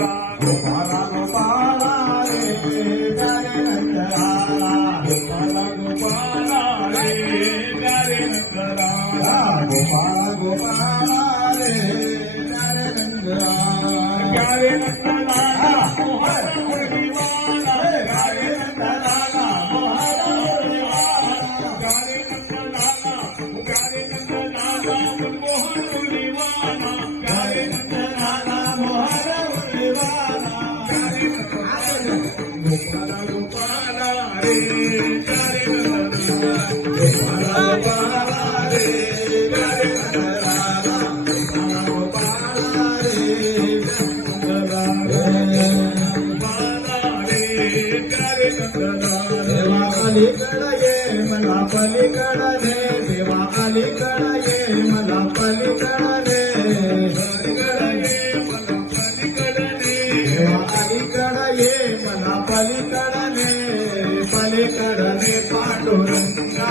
गोपाला गोपाला रे प्यारे नंदलाला गोपाला गोपाला रे प्यारे नंदलाला गोपाला गोपाला रे प्यारे नंदलाला प्यारे नंदलाला मोहन मुरलीवाला प्यारे नंदलाला मोहन मुरलीवाला प्यारे नंदलाला मोहन मुरलीवाला प्यारे नंदलाला मोहन मुरलीवाला गोपाला गोपाला रे प्यारे नंदलाला गोपाला गोपाला रे प्यारे नंदलाला गोपाला रे देवा अलीकडे ये मला पलीकडे देवा अलीकडे ये मला पलीकडे देवा अलीकडे ये मला पलीकडे पलीकडे पांडुरंगा